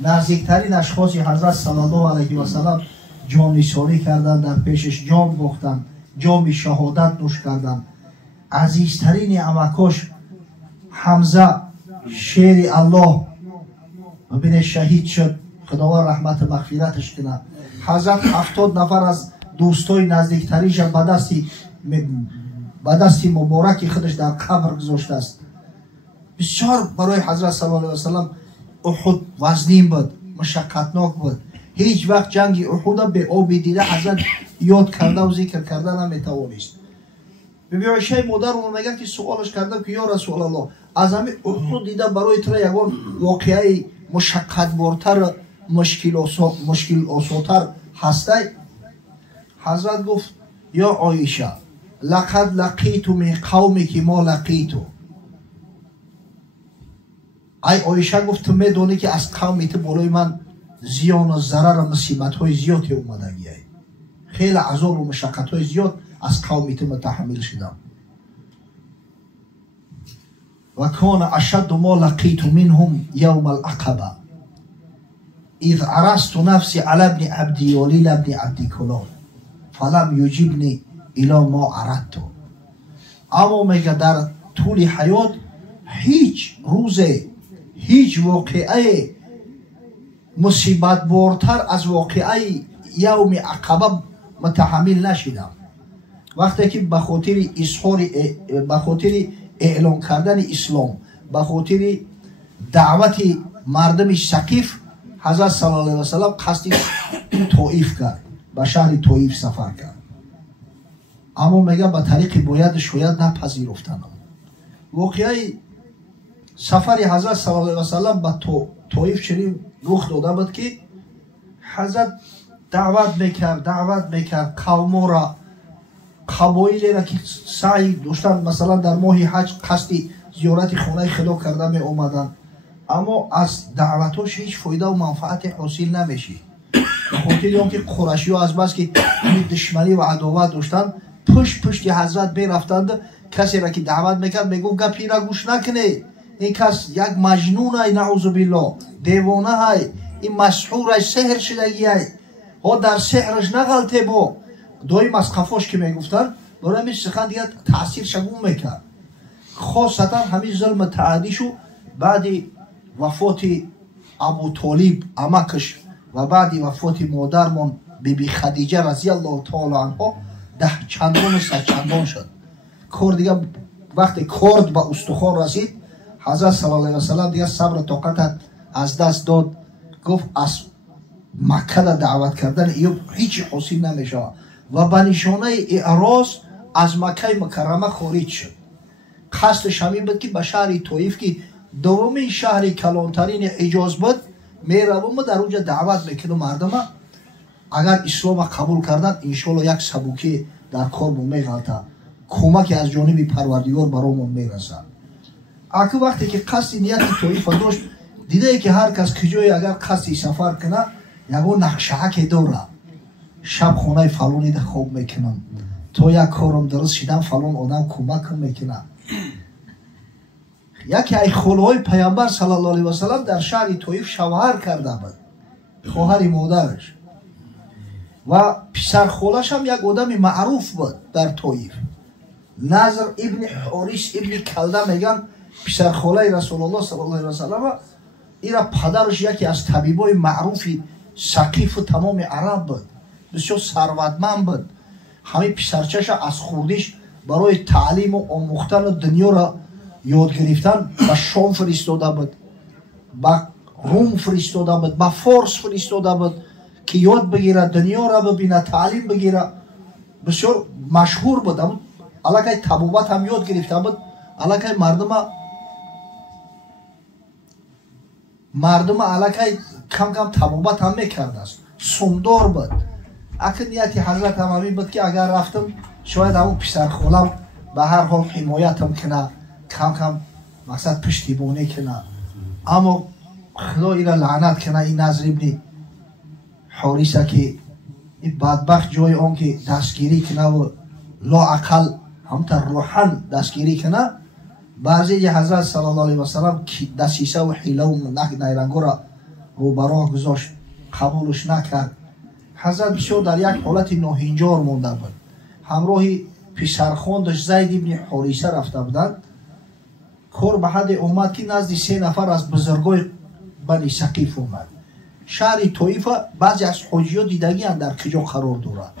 نزدیکترین اشخاص حضرت صلی الله علیه و سلم جام نثاری کردند، در پیشش جام باختند، جام شهادت نوش کردند. عزیزترین امکاش حمزه شیر الله ببینه شهید شد، خداوند رحمت مغفرتش کنه. حضرت 70 نفر از دوستای نزدیکتریش به دستی مبارک خودش در قبر گذاشته است. بسیار برای حضرت صلی الله علیه و سلم احد وزنین بود، مشقتناک بود. هیچ وقت جنگ احد به آب دیده حضرت یاد کرده و ذکر کرده نمیتوانست. بیبی عایشه مادرمون میگه که سوالش کردم که یا رسول الله از همین احد دیده برای تو یگان واقعه مشقت بارتر مشکل آساتر هسته؟ حضرت گفت یا عایشه لقد لقیت من قومی که ما لقیتو. ای عایشه گفت تو میدونی که از قومیت برای من زیان و ضرر و مصیبت های زیادی اومدگی، خیلی عذاب و مشقت های زیاد از قومیت متحمل شدم. و کان اشد ما لقیت منهم یوم العقبه اذ عرضت نفسی علی ابن عبدی ولیل ابن عبدی کلان فلم یجیبنی الی ما عرضت. اما میگه در طول حیات هیچ روز هیچ واقعه مصیبت بارتر از واقعه یوم عقبه متحمل نشدم. وقتی که به خاطر اعلان کردن اسلام، به خاطر دعوت مردم ثقیف حضرت صلی الله علیه و سلم قصد طائف کرد، به شهر طائف سفر کرد. اما میگه به طریق باید شاید نپذیرفتند. واقعه سفر حضرت صلی الله علیه و سلم به طائف شریف رخ داده بود که حضرت دعوت میکرد قوم را، قبایلی را که سعی داشتن مثلا در ماه حج قصد زیارت خانه خدا کرده می اومدن، اما از دعوتاش هیچ فایده و منفعت حاصل نمیشه. به خاطر آنکه قریشی ها از بس که دشمنی و عداوت داشتن پشت حضرت میرفتند. کسی را که دعوت میکرد میگفت گپی را گوش نکنه، این کس یک مجنون های، نعوذ بالله، دیوانه های، این مسحور های، سحر شدگی های، ها در سحرش نغلطه. با دایم از خفاش که میگفتن برای همیش سخن دیگه تأثیر شگون میکرد. خاصتا همین ظلم تعدی شو بعد وفات ابو طالب امکش و بعد وفات مادرمون بیبی خدیجه رضی الله تعالی عنها 10 چندان و 100 چندان شد. کار دیگه وقتی کارد به استخوان رسید حضرت صلی الله علیه و سلم دیگه صبر و طاقت از دست داد. گفت از مکه دعوت کردن ایوب هیچ حاصل نمیشه و به نشانه اعراض از مکه مکرمه خارج شد. قصدش همین بود که به شهر طائف که دومین شهر کلانترین حجاز بود میروم و در اونجا دعوت میکنم مردم اگر اسلام قبول کردن انشالله یک سبوکی در کارمون میغلطه، کمک از جانب پروردگار برامون میرسه. اگه وقتی که قصد نیت طائف داشت دیده که هر کس کجای اگر قصد سفر کنه یگو نقشه که دوره، شب خونه فلانی ده خواب میکنم، تو یک کارم درست شدم فلان آدم کمک میکنه. یکی ای خالهای پیامبر صلی الله علیه و سلم در شهر طائف شوهر کرده بود، خواهر مادرش، و پسر خالش هم یک آدم معروف بود در طائف. نظر ابن حارث ابن کلده میگن پسر خاله رسول الله صلی الله علیه و سلم ایرا پدرش یکی از طبیبای معروف ثقیف و تمام عرب بود، بسیار ثروتمند بود. همه پسرچش از خوردیش برای تعلیم و آموختن دنیا را یاد گرفتن به شام فرستاده بود، به روم فرستاده بود، به فارس فرستاده بود که یاد بگیره، دنیا را ببینه، تعلیم بگیره. بسیار مشهور بود. علاقه طبوبت هم یاد گرفته بود. علاقه مردم علاقه کم کم طبوبت هم میکرده است. سمدار بود. اکنون نیتی حضرت هم همین بود که اگر رفتم شاید همون پسر خالم به هر حال حمایتم کنه، کم کم مقصد پشتیبانی کنه. اما خدا ایرا لعنت کنه این نظر ابن حارثه که این بدبخت جای آن که دستگیری کنه و لااقل همتر روحن دستگیری کنه، بعضی حضرت صلی الله علیه و سلم دسیسه و حیله و نیرنگو را روبراه گذاشت قبولش نکرد. حضرت بسیار در یک حالت ناهنجار مونده بود. همراه پسرخواندش زید ابن حارثه رفته بودند. کار به حد اومد که نزد 3 نفر از بزرگای بنی ثقیف اومد. شهر طائف بعضی از حاجی‌ها دیدگی‌اند در کجا قرار دارد.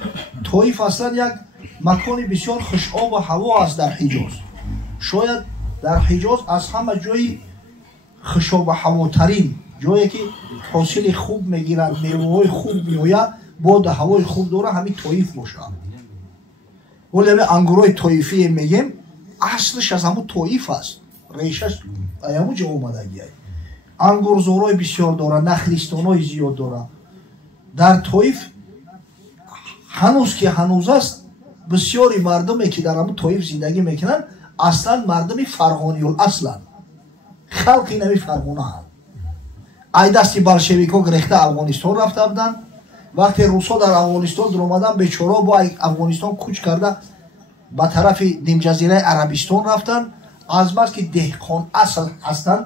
طائف اصلا یک مکان بسیار خوش آب و هوا است در حجاز. شاید در حجاز از همه جای خوش آب و هواترین جایی که حاصل خوب میگیرند، میوه‌های خوب میآید، باد هوای خوب داره، همین طائف باشه. ولی همین انگورای طائفی میگیم اصلش از همون طائف است. ریشش همون جا اومدگی است. انگورزارای بسیار داره، نخلستانای زیاد داره. در طائف هنوز که هنوز است بسیاری مردمی که در همون طائف زندگی میکنن اصلا مردمی فرغانی الاصلن، خلقی نمی فرغانه هم. ای دستی بلشویکا گرفته افغانستان رفته بودن. وقتی روسا در افغانستان در اومدن بیچاره با افغانستان کوچ کرده به طرف نیم جزیره عربستان رفتن. از بس که دهقان اصل هستن،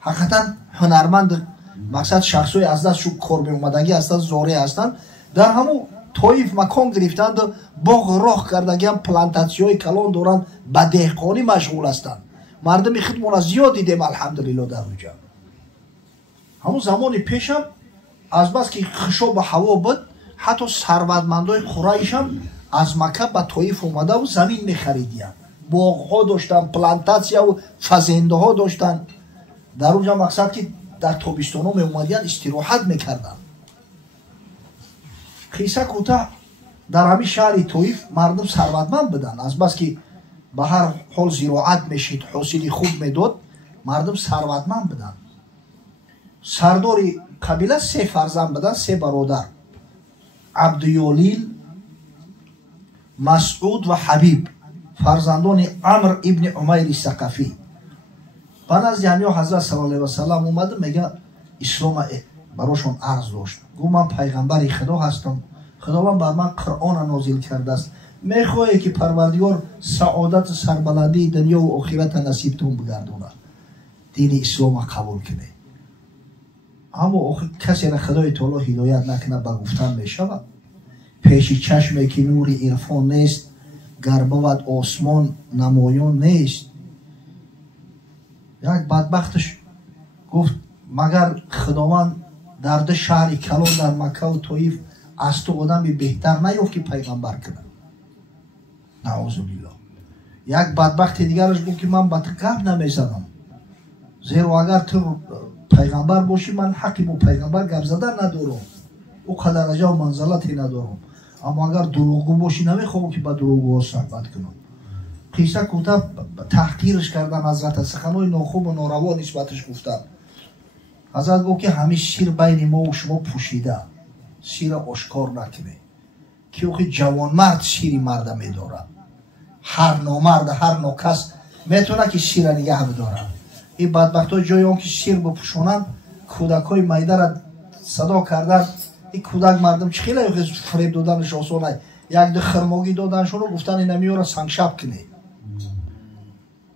حقیقتا هنرمند، مقصد شخصی از دستشون کار می اومدگی هستن، زاره هستن. در همون طائف مکان گرفتند و باغ راه کردگی هم پلانتاسیون کلان دارن، به دهقانی مشغول هستن. مردم خودمون زیاد دیدیم الحمدلله در اونجا. همون زمان پیش هم از بس که خشاب و هوا بود، حتی ثروتمندای قریش هم از مکه به طائف اومده و زمین میخریدیان، باغ ها داشتن، پلانتاسیا و فزنده ها داشتن. در اونجا مقصد که در تابستان ها می اومدیان استراحت میکردن. قصه کوتاه، در همین شهر طائف مردم ثروتمند بودن. از بس که به هر حال زراعت میشید، حاصل خوب میداد، مردم ثروتمند بودن. سرداری قبیله 3 فرزند بودن، 3 برادر: عبدیالیل، مسعود و حبیب، فرزندان عمرو ابن عمیر ثقفی. بعد از یعنی حضرت صلی الله علیه و سلم اومد میگه اسلام براشون عرض داشت. گفت من پیغمبر خدا هستم، خداوند بر من قرآن نازل کرده است، میخواهی که پروردگار سعادت سربلندی دنیا و آخرت نصیب تون بگردونه، دین اسلام قبول کنه. اما کسی را خدای تعالی هدایت نکنه به گفتن میشود. پیش چشمی که نور عرفان نیست، گر بود آسمان نمایان نیست. یک بدبختش گفت مگر خداوند در ده شهر کلان در مکه و طائف از تو آدمی بهتر نیافت که پیغمبر کنه؟ نعوذ بالله. یک بدبخت دیگرش گفت که من با تو گپ نمیزنم، زیرا اگر تو پیغمبر باشی من حقی با پیغمبر گپ زدن ندارم، او درجه و منزلتی ندارم. اما اگر دروغگو باشی نمیخوام که با دروغگو صحبت کنم. قصه کوتاه تحقیرش کردن حضرت، سخنهای ناخوب و ناروا نسبتش گفتن. حضرت گفت که همه شیر بین ما و شما پوشیده، شیر آشکار نکنه. که اوخی جوان مرد شیری مرد میداره، هر نامرد هر ناکس میتونه که شیر نگه بداره. این بدبخت ها جای اون که شیر بپوشونن، کودک های میده را صدا کردن. این کودک مردم چه خیلی فریب دادنش آسانه. یک ده خرماگی دادنشون رو گفتن این نمیاره سنگ شب کنه.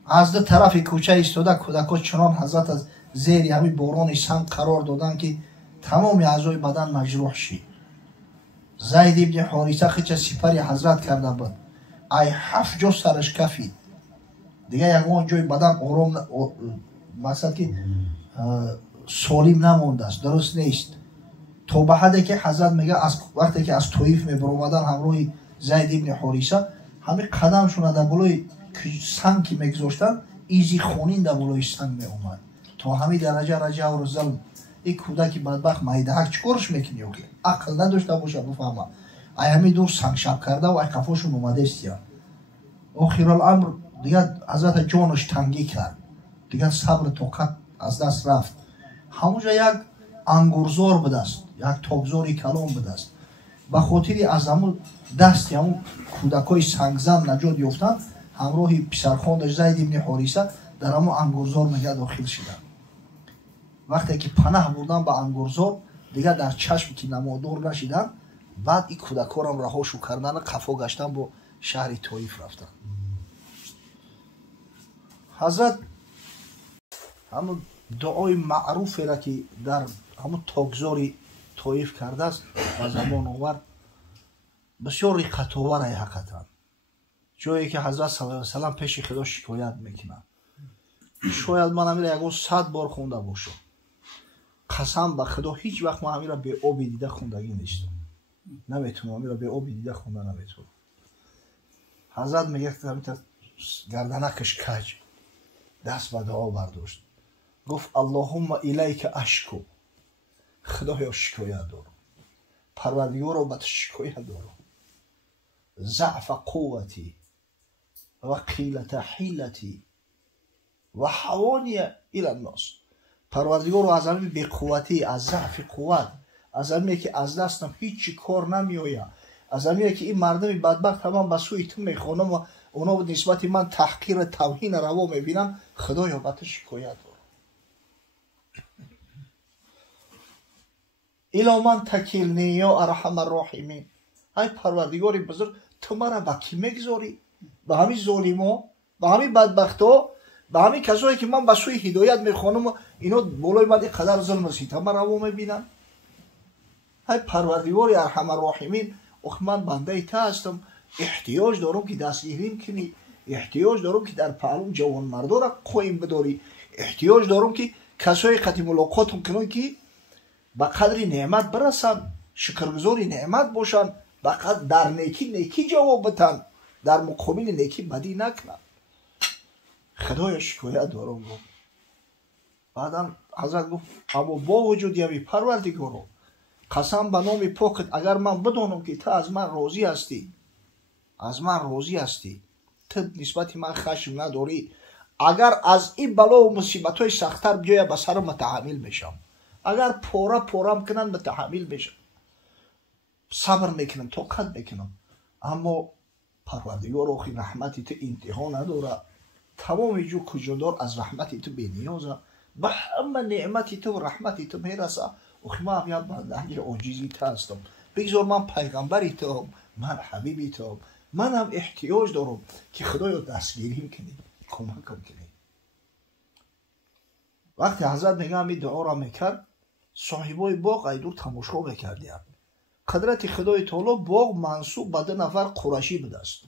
از ده طرف کوچه ایستاده کودک ها چنان حضرت از زیر همین باران سنگ قرار دادن که تمام اعضای بدن مجروح شد. زید ابن حارثه خیچه سپری حضرت کرده بود، ای 7 جا سرش کفید دیگه، یک جای بدن آرام مقصد که سالم نمونده است، درست نیست. تا به حدی که حضرت میگه از وقتی که از طائف می برآمدن همراه زید ابن حارثه، همه قدمشون در بالای سنگ که میگذاشتن ایزی خونین در بالای سنگ می اومد. تا همین درجه رجع و ظلم. این کودک بدبخت میدهک چیکارش میکنی؟ عقل نداشته باشه بفهمه. ای همین دور سنگ شب کرده و ای قفاشون اومده است. یا آخر الامر دیگه حضرت جانش تنگی کرد، دیگه صبر طاقت از دست رفت. همونجا یک انگورزار بوده است، یک تاکزاری کلام بوده است. به خاطر از همون دست همون کودکای سنگزن نجات یافتن، همراه پسرخواندش زید ابن حارثه در همون انگورزار میگه داخل شدن. وقتی که پناه بردن به انگورزار، دیگه در چشم که نمادار نشیدن. بعد این کودکا را رهاشو کردن، قفا گشتن با شهر طائف رفتن. حضرت همون دعای معروفی را که در همون تاگزاری طایف کرده است و زمان آورد بسیار ریقت‌آور حقیقتا. جایی که حضرت صلی الله علیه و سلم پیش خدا شکایت میکنند، شاید من همین را 100 بار خونده باشم، قسم به خدا هیچ وقت من همین را به آب دیده خوندگی نیستم، نمیتونم همین را به آب دیده خونده نمیتونم. حضرت میگه گردنکش کج دست به دعا برداشت، گفت اللهم الیک اشکو، خدایا شکایت دارم، پروردگارا به تو شکایت دارم، ضعف قوتی و قیلت حیلتی و حوانی الی الناس. پروردگارا از همین بی‌قوتی، از ضعف قوت، از همین که از دستم هیچی کار نمیآید، از همین که این مردم بدبخت تمام به سوی تو میخوانم و اونا به نسبت من تحقیر توهین روا میبینن، خدایا به تو شکایت دارم. الی من تکلنی یا ارحم الراحمین. ای پروردگار بزرگ، تو مرا به کی میگذاری؟ به همین ظالما، به همین بدبختا، به همین کسایی که من به سوی هدایت میخوانم و اینا بالای من اینقدر ظلم و ستم روا میبینن. ای پروردگار ارحم الراحمین، من بنده تو هستم، احتیاج دارم که دستگیریم کنی، احتیاج دارم که در پهلوم جوان مردا را قایم بداری، احتیاج دارم که کسای قطع ملاقاتم کنن که به قدر نعمت برسن، شکرگزاری نعمت باشن، به قدر در نیکی جواب بتن، در مقابل نیکی بدی نکنن. خدای شکایت دارم. گفت بعدم حضرت گفت اما با وجود یمی پروردگارو، قسم به نام پاکت اگر من بدانم که تو از من راضی هستی، از من راضی هستی، تو نسبت من خشم نداری، اگر از این بلا و مصیبت های سختتر بیای به سر متحمل میشم، اگر پورم کنن متحمل میشم، صبر میکنم، طاقت میکنم. اما پروردگار آخی رحمتی تو انتها نداره، تمام جو کجادار از رحمتی تو بینیازه، به همه نعمتی تو و رحمتی تو میرسه. آخی من هم یک بنده عاجزی تو هستم، بگذار من پیغمبری تو هم، من حبیبی تو هم، من هم احتیاج دارم که خدایا دستگیریم کنی، کمکم کنی. وقتی حضرت میگه همین دعا را میکرد، صاحبای باغ ایدور تماشا میکردیم. قدرت خدای تعالی باغ منصوب به 2 نفر قریشی بوده است.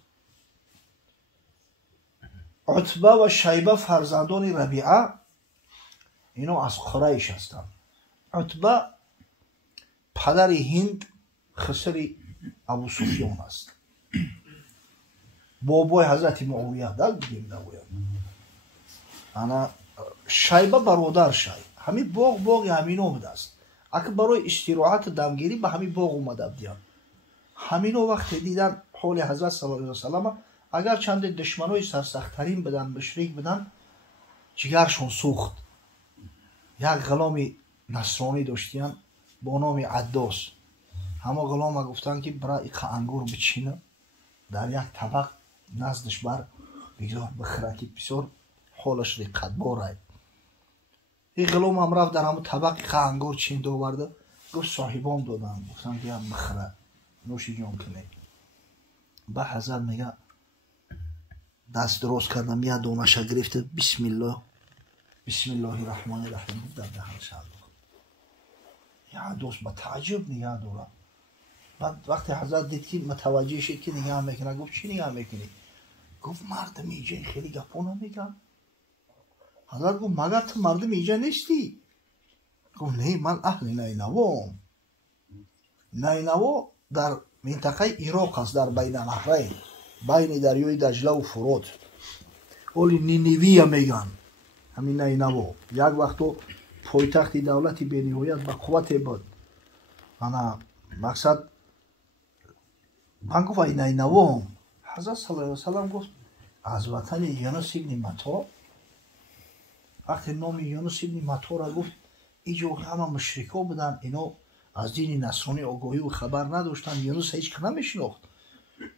عتبه و شیبه فرزندان ربیعه، اینا از قریش هستند. عتبه پدر هند خسر ابو سفیان است، بابای حضرت معاویه دل بگیم نگویم. انا شیبه برادر شای، همین باغ همینو بوده است. اگه برای استراحت دمگیری به همین باغ اومده بودن. همینو وقتی دیدن حال حضرت صلی الله علیه و سلم، اگر چند دشمنای سرسخت‌ترین بدن، مشرک بدن، جگرشون سوخت. یک غلام نصرانی داشتین با نام عداس. همه غلام گفتن که برای ایک انگور بچینه در یک طبق نزدش بر بگذار بخره که بسیار حالش رقت باره. این غلام هم رفت در همون طبق انگور چین آورده، گفت صاحبام دادن، گفتن که هم بخره نوشی جان کنه. به حضرت میگه دست دراز کردم، یه دانش گرفته، بسم الله الرحمن الرحیم در دهنش انداخت. یه عداس با تعجب نگاه داره. بعد وقتی حضرت دید که متوجه شد که نگاه میکنه، گفت چی نگاه میکنی؟ گفت مردم اینجا خیلی گپا نمیگن. حضرت گفت مگر تو مردم اینجا نیستی؟ گفت نه، من اهل نینوام. نینوا در منطقه عراق است، در بین نهرین، بین دریای دجله و فرات. اولی نینوی میگن همین نینوا. یک وقتو پایتخت دولتی بینهایت به قوت بود. انا مقصد من گفت این نینوا. حضرت صلی الله علیه و سلم گفت از وطن یونس ابن متی. وقتی نام یونس ابن متی را گفت، اینجا همه مشرکا بودن، اینا از دین نصرانی آگاهی و خبر نداشتن، یونس هیچ که نمیشناخت.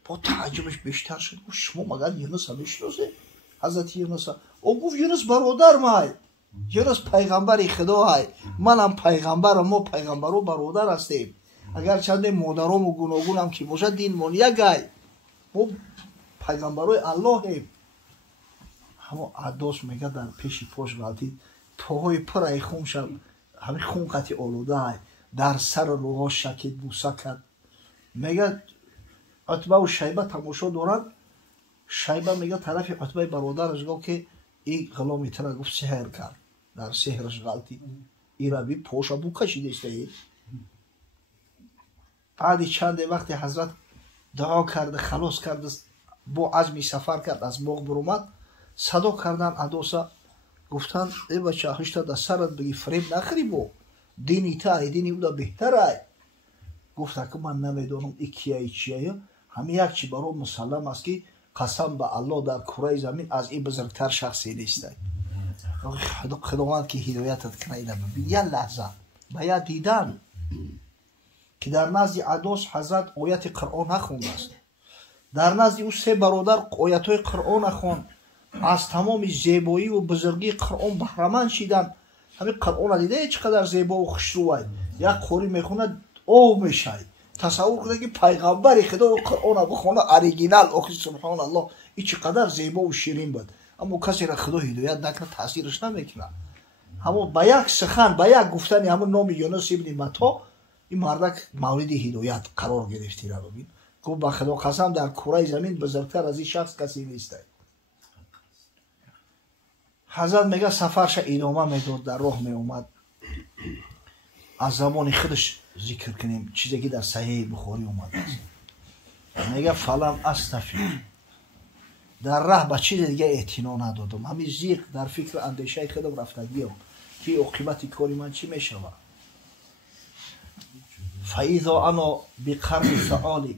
با تعجبش بیشتر شد، گفت شما مگر یونس میشناسه؟ حضرت یونس او گفت یونس برادر ما، یونس پیغمبر خدا های، منم پیغمبرم، ما پیغمبرو برادر هستیم. اگر چند مادرام و گوناگون هم که باشه دین من یکای، ما پیغمبرای الله هیم. همه عداس میگه در پیش پاش غلطید، پاهای پر ایخون شد. همین خونقتی آلوده در سر روها شکید بوسه کرد. میگه عتبه و شیبه تماشا دارن. شیبه میگه طرف عتبه برادرش گفت که این غلام ایتنا گفت سحر کرد، در سحرش غلطی این را بی پوشا بو کشیده است. بعد چند وقتی حضرت دعا کرده خلاص کرده با عزمی سفر کرد از باغ برومد صدا کردن ادوسا گفتن ای بچه هشتا در سرت بگی فریب نخری بو دینی تا دینی بودا بهتره. گفت که من نمیدونم ای کیه چیه، همین یک چی برای مسلم است که قسم به الله در کره زمین از این بزرگتر شخصی نیست. خداوند که هدایتت کنه اینا ببین. یه لحظه باید دیدن که در نزد عدوس حضرت آیت قرآن نخونده است. در نزد او سه برادر آیت های قرآن نخوند، از تمام زیبایی و بزرگی قرآن بهره‌مند شدن. همین قرآن دیده چقدر زیبا و خوشروه، یک قاری میخونه او میشه. تصور کنه که پیغمبر خدا قرآن بخونه اوریجینال آخه سبحان الله این چقدر زیبا و شیرین بود. اما کسی را خدا هدایت نکنه تاثیرش نمیکنه. اما با یک سخن با یک گفتن همون نام یونس ابن متی این مردک مورد هدایت قرار گرفتی را ببین. گفت با خدا قسم در کره زمین بزرگتر از این شخص کسی نیست. حضرت میگه سفرش ادامه میداد، در راه می اومد. از زمان خودش ذکر کنیم چیزی که در صحیح بخاری اومده است. میگه فلم استفی، در راه با چیز دیگه اعتنا ندادم، همین زیق در فکر اندیشه خودم رفتگیم که عاقبت کاری من چی میشود. فاذا انا بقرن ثعالب،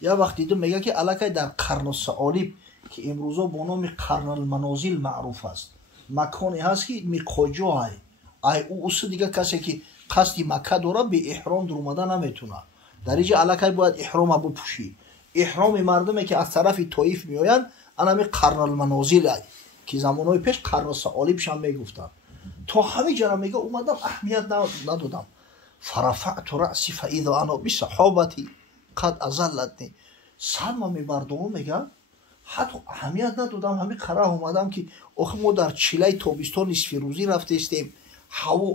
یا وقتی دیدم میگه که الکی در قرن ثعالب که امروزا با نام قرن المنازل معروف است، مکانی هست که میقاجو های ای او دیگه کسی که قصد مکه داره به احرام در اومدن نمیتونه، در اینجا الکی باید احرام بپوشی. احرام مردمی که از طرف طائف میآیند انا می قرن المنازل ای که زمانهای پیش قرن ثعالب شم میگفتن. تا همین جا میگه اومدم اهمیت ندادم. فرفعت رأسی فاذا انا بصحابتی قد اذلتنی، سرم میبردم میگه حتی اهمیت ندادم. همین قرار اومدم که آخه ما در چیله تابستان نصف روزی رفته استیم، هوا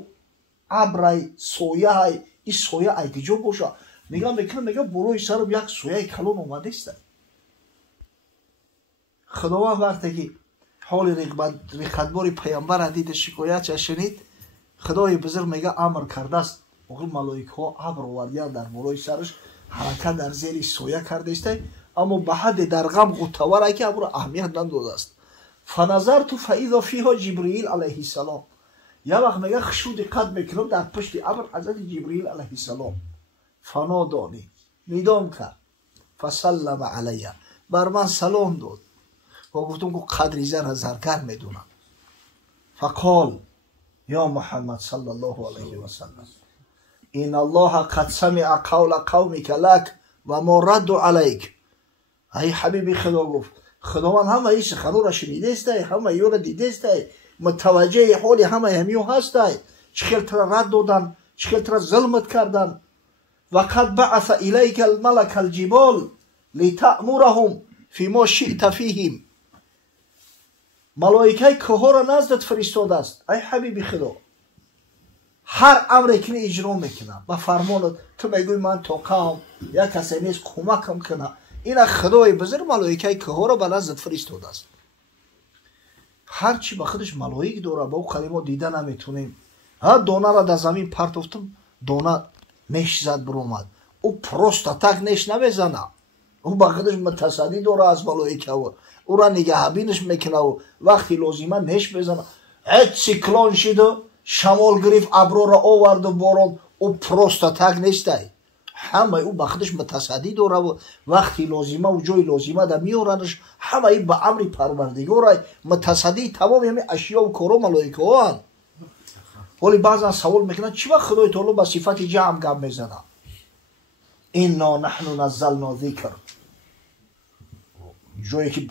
ابرای سایه این سایه ای کجا باشه. میگه بروی سرم یک سایه کلان اومده است. خداوند وقتی که حال رقتبار پیامبر دید شکایت شنید، خدای بزرگ میگه امر کرده است اون ملائکه ها ابر آوردن در بالای سرش حرکت در زیر سایه کرده است. اما به حد در غم غوطه‌وره که ابر اهمیت نداده است. فنظرت فاذا فیها جبرئیل علیه السلام، یا وقت میگه خشوع دقت میکنم در پشت ابر حضرت جبرئیل علیه السلام فنادانی ندام کرد، فسلم علیه بر من سلام داد و گفتم که قدر زر زرگر میدونم. فقال یا محمد صلی الله علیه و سلم ان الله قد سمع قول قومك لك و ما رد علیک. ای حبیبی خدا گفت خداوند همه این سخنو را شنیده است، همه ایو را دیده است، متوجه حال همه همیو هست. چخیل ترا رد دادن، چخیل ترا ظلمت کردن. و قد بعث الیک الملک الجبال لتأمرهم فيما شئت فيهم، ملائکه کوه را نزدت فرستاده است. ای حبیبی خدا هر امری که اجرا میکنم با فرمان تو میگوی من توقعم یا کسی نیست کمکم کنه، این خدای بزرگ ملائکه کوه را به نزدت فرستاده است. هرچی با خودش ملائک داره با او کلمات دیده نمیتونیم. ها دانه را در زمین پرتافتم دانه نش زد برومد، او پروستاتک نش نمیزنه، او با خودش متصدی داره از ملائکه او را نگهبینش میکنه و وقتی لازمه نش بزنه. هیچ سیکلون شده شمال گرفت ابرو را آورد و باران، او پروستاتک نیسته، همه او با خودش متصدی داره و وقتی لازمه و جای لازمه در میارنش. همه ای با امر پروردگار متصدی تمام همه اشیا و کارو ملائکه ها. ولی بعضا سوال میکنن چی وقت خدای تعالی با صفت جمع گپ میزنه؟ انا نحن نزلنا ذکر، جایی که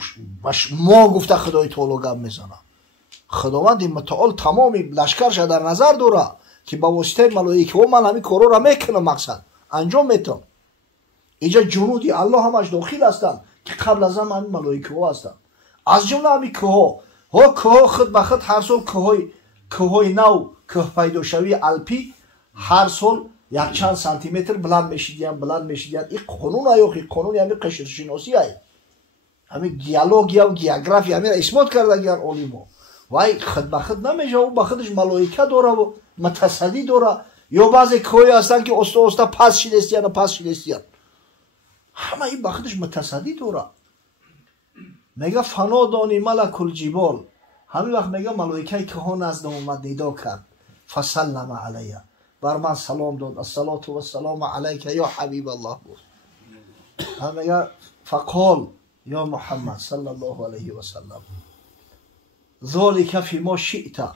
ما گفته خدای تعالی گپ میزنه. خداوند متعال تمام لشکرش در نظر داره که با واسطه ملائکه و من همین کارو را میکنم، مقصد انجام میتونم. اینجا جنودی الله همش داخل هستن که قبل از هم ملائکه ها هستن. از جمله همین کوه ها خود به خود هر سال کوهای کوههای نو، کوه پیداشوی الپی هر سال یک چند سانتیمتر بلند میشیدن. این قانون این قانون همین قشر شناسی های همین گیالوگیا و گیاگرافی همین اثبات کرده گیان علما. وای خود به خود نمیشه، او به خودش ملائکه داره و متصدی داره. یا بعضی کوهی هستن که استا پس شیلستیان همه این به خودش متصدی داره. میگه فنا دانی ملک الجبال، همین وقت میگه ملائکه که ها نزد اومد ندا کرد فسلم علیه، بر من سلام داد، الصلاة و السلام علیک یا حبیب الله بود. هم میگه فقال یا محمد صلی الله علیه و سلم ذالک فی ما شئت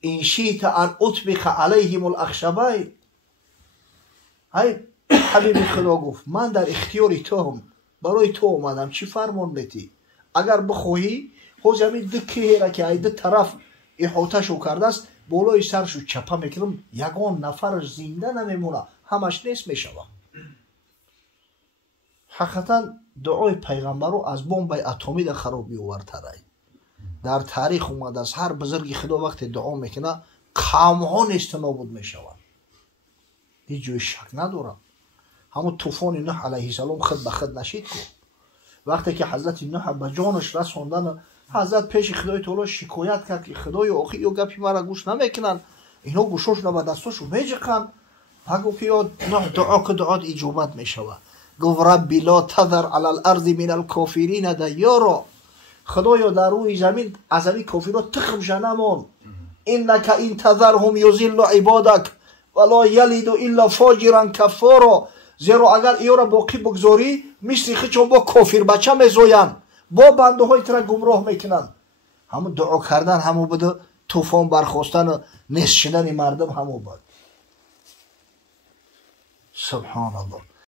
این شئت ان اطبق علیهم الاخشبین. های حبیب خدا گفت من در اختیار تو هم، برای تو اومدم، چی فرمان میتی؟ اگر بخواهی خود همین دکه را که ایده طرف احاطه شو کرده است بالای سرشو چپه میکنم، یگان نفرش زنده نمیمونه، همش نیست میشوه. حقیقتا دعای پیغمبر رو از بمب اتمی در خرابی آورده. در تاریخ اومده است هر بزرگی خدا وقتی دعا میکنه قوم ها نیست نابود میشوند، هیچ جای شک ندارم. همون طوفان نوح علیه السلام خود به خود نشید کو. وقتی که حضرت نوح به جانش رسوندن، حضرت پیش خدای تعالی شکایت کرد که خدای آخی یا گپی مرا گوش نمیکنن، اینا گوشاشو به دستاشو میجقن. گفت که نوح دعا که دعات اجابت میشوه. گفت ربی لا تذر علی الارض من الکافرین دیارا، خدایا در روی زمین از این کافرها تخمش نمان. انک ان تذرهم یضل عبادک ولا یلد الا فاجرا کفارا، زیرا اگر ایو را باقی بگذاری مثل خچون با کافر بچه میزوین، با بنده های تر گمراه میکنن. همون دعا کردن همون بده، طوفان برخواستن و نیست شدن مردم همون بود. سبحان الله.